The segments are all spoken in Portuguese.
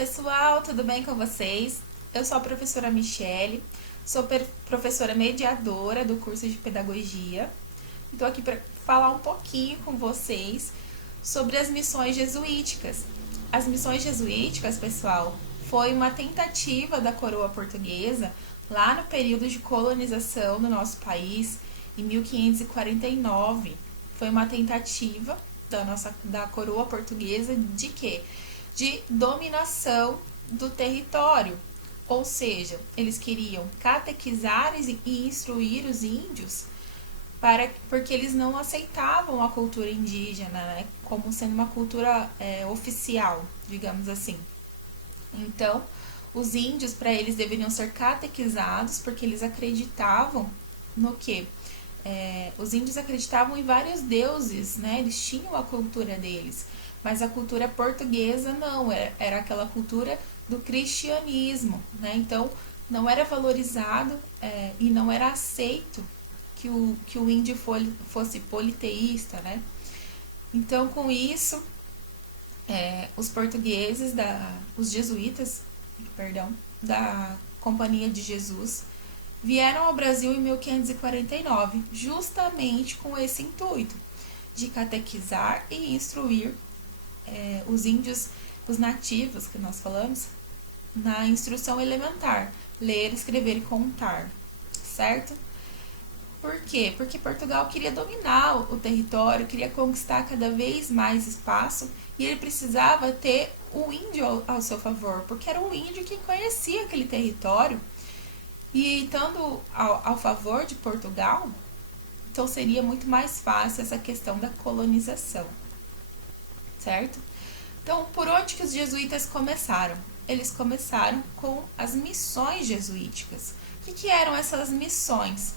pessoal, tudo bem com vocês? Eu sou a professora Michele, sou professora mediadora do curso de Pedagogia. Estou aqui para falar um pouquinho com vocês sobre as missões jesuíticas. As missões jesuíticas, pessoal, foi uma tentativa da coroa portuguesa lá no período de colonização do nosso país, em 1549. Foi uma tentativa da coroa portuguesa de quê? De dominação do território. Ou seja, eles queriam catequizar e instruir os índios porque eles não aceitavam a cultura indígena, né, como sendo uma cultura oficial, digamos assim. Então, os índios, para eles, deveriam ser catequizados porque eles acreditavam no quê? Os índios acreditavam em vários deuses, né? Eles tinham a cultura deles, mas a cultura portuguesa não, era aquela cultura do cristianismo, né? Então, não era valorizado e não era aceito que o índio fosse politeísta, né? Então, com isso, os portugueses, os jesuítas, perdão, da Companhia de Jesus, vieram ao Brasil em 1549, justamente com esse intuito de catequizar e instruir os índios, os nativos que nós falamos, na instrução elementar, ler, escrever e contar, certo? Por quê? Porque Portugal queria dominar o território, queria conquistar cada vez mais espaço e ele precisava ter o índio ao seu favor, porque era o índio que conhecia aquele território. E estando ao favor de Portugal, então seria muito mais fácil essa questão da colonização, certo? Então, por onde que os jesuítas começaram? Eles começaram com as missões jesuíticas. O que eram essas missões?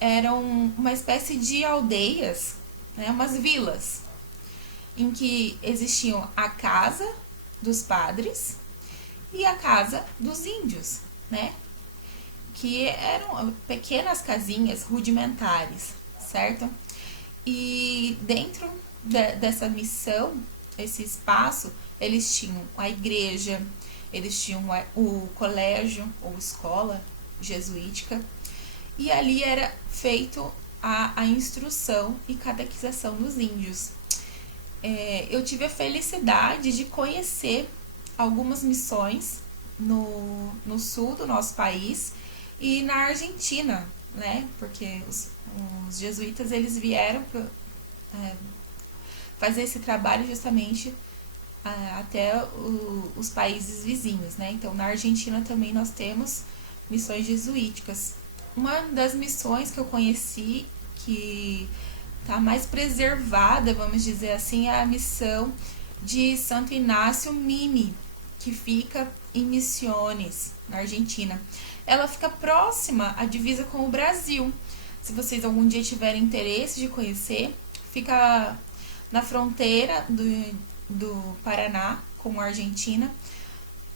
Eram uma espécie de aldeias, né, umas vilas, em que existiam a casa dos padres e a casa dos índios, né? Que eram pequenas casinhas rudimentares, certo? E dentro dessa missão, esse espaço, eles tinham a igreja, eles tinham o colégio ou escola jesuítica, e ali era feito a instrução e catequização dos índios. Eu tive a felicidade de conhecer algumas missões no sul do nosso país e na Argentina, né? Porque os jesuítas eles vieram fazer esse trabalho justamente até os países vizinhos, né? Então, na Argentina também nós temos missões jesuíticas. Uma das missões que eu conheci que está mais preservada, vamos dizer assim, é a missão de Santo Inácio Mini, que fica em Misiones, na Argentina. Ela fica próxima à divisa com o Brasil. Se vocês algum dia tiverem interesse de conhecer, fica na fronteira do Paraná com a Argentina,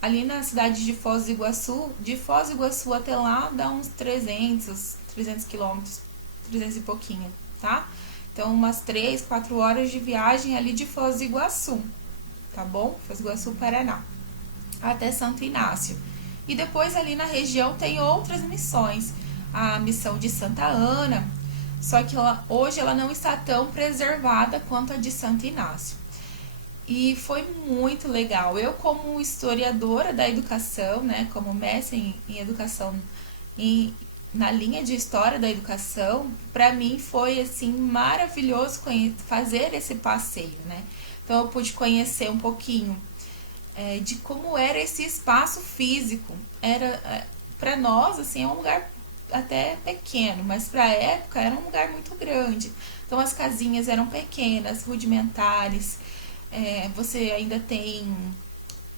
ali na cidade de Foz do Iguaçu. De Foz do Iguaçu até lá dá uns 300 quilômetros, 300 e pouquinho, tá? Então, umas 3, 4 horas de viagem ali de Foz do Iguaçu, tá bom? Foz do Iguaçu, Paraná, até Santo Inácio. E depois ali na região tem outras missões, a missão de Santa Ana, só que hoje ela não está tão preservada quanto a de Santo Inácio. E foi muito legal. Eu, como historiadora da educação, né, como mestre em educação na linha de história da educação, para mim foi assim maravilhoso fazer esse passeio, né? Então eu pude conhecer um pouquinho de como era esse espaço físico. Era para nós assim é um lugar até pequeno, mas para a época era um lugar muito grande. Então as casinhas eram pequenas, rudimentares. Você ainda tem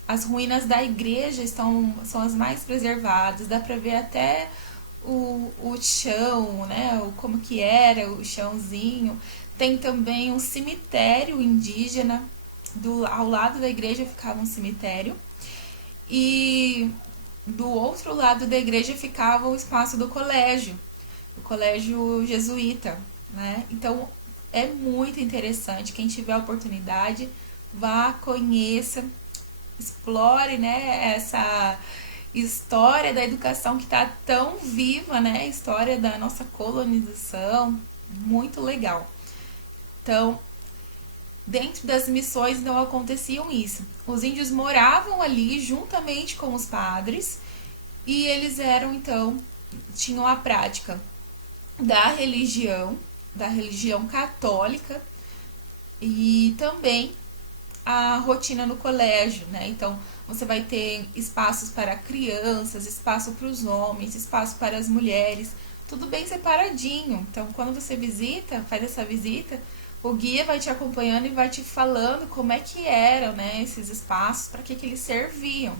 as ruínas da igreja, são as mais preservadas. Dá para ver até o chão, né? Como que era o chãozinho. Tem também um cemitério indígena. Ao lado da igreja ficava um cemitério. E do outro lado da igreja ficava o espaço do colégio, o colégio jesuíta, né? Então é muito interessante. Quem tiver a oportunidade, vá, conheça. explore, né, essa história da educação que está tão viva, né, a história da nossa colonização, muito legal. Então, dentro das missões não aconteciam isso. Os índios moravam ali juntamente com os padres e eles eram então tinham a prática da religião católica e também a rotina no colégio, né? Então, você vai ter espaços para crianças, espaço para os homens, espaço para as mulheres, tudo bem separadinho. Então, quando você visita, faz essa visita, o guia vai te acompanhando e vai te falando como é que eram, né, esses espaços, para que eles serviam.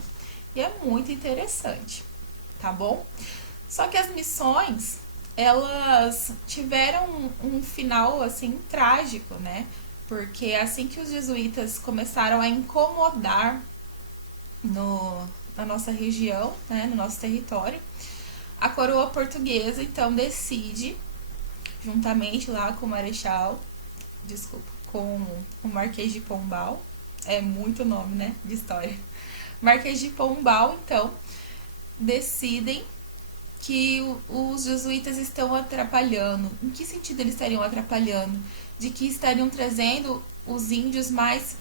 E é muito interessante, tá bom? Só que as missões, elas tiveram um final assim trágico, né? Porque assim que os jesuítas começaram a incomodar na nossa região, né, no nosso território, a coroa portuguesa então decide, juntamente lá com o Marechal, desculpa, com o Marquês de Pombal, é muito nome, né, de história. Marquês de Pombal, então, decidem que os jesuítas estão atrapalhando. Em que sentido eles estariam atrapalhando? De que estariam trazendo os índios mais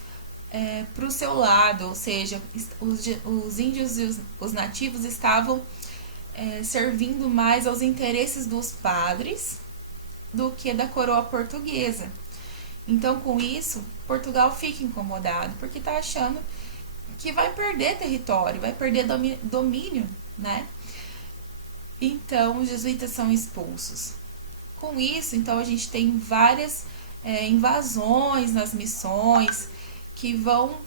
para o seu lado, ou seja, os índios e os nativos estavam servindo mais aos interesses dos padres do que da coroa portuguesa. Então, com isso, Portugal fica incomodado, porque está achando que vai perder território, vai perder domínio, né? Então, os jesuítas são expulsos. Com isso, então, a gente tem várias invasões nas missões que vão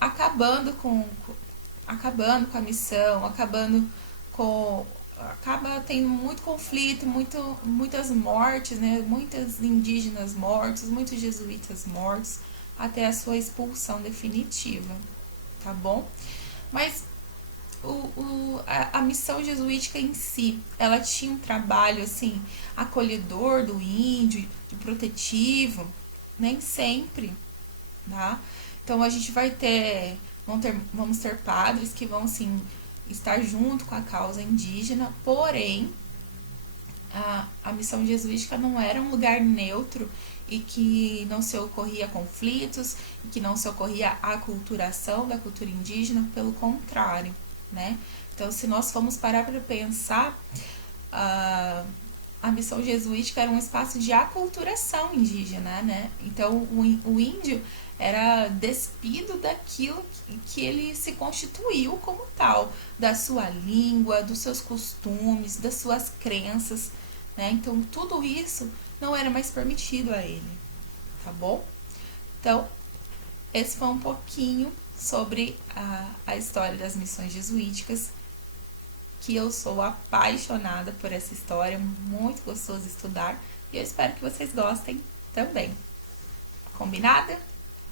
acabando com a missão, acaba tendo muito conflito, muitas mortes, né? Muitos indígenas mortos, muitos jesuítas mortos, até a sua expulsão definitiva, tá bom? Mas a missão jesuítica em si, ela tinha um trabalho assim acolhedor do índio, de protetivo, nem sempre, tá? Então a gente vamos ter padres que vão sim estar junto com a causa indígena, porém a missão jesuítica não era um lugar neutro e que não se ocorria conflitos e que não se ocorria a aculturação da cultura indígena, pelo contrário, né? Então, se nós formos parar para pensar, a missão jesuítica era um espaço de aculturação indígena, né? Então, o índio era despido daquilo que ele se constituiu como tal, da sua língua, dos seus costumes, das suas crenças, né? Então, tudo isso não era mais permitido a ele, tá bom? Então, esse foi um pouquinho sobre a história das missões jesuíticas, que eu sou apaixonada por essa história, muito gostoso estudar, e eu espero que vocês gostem também. Combinado?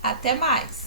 Até mais!